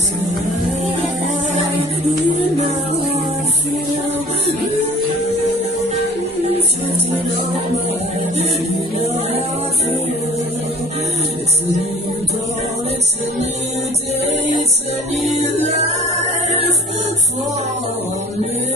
Even now I feel drifting on my head. You know how I feel. It's a new dawn, it's a new day, it's a new life for me.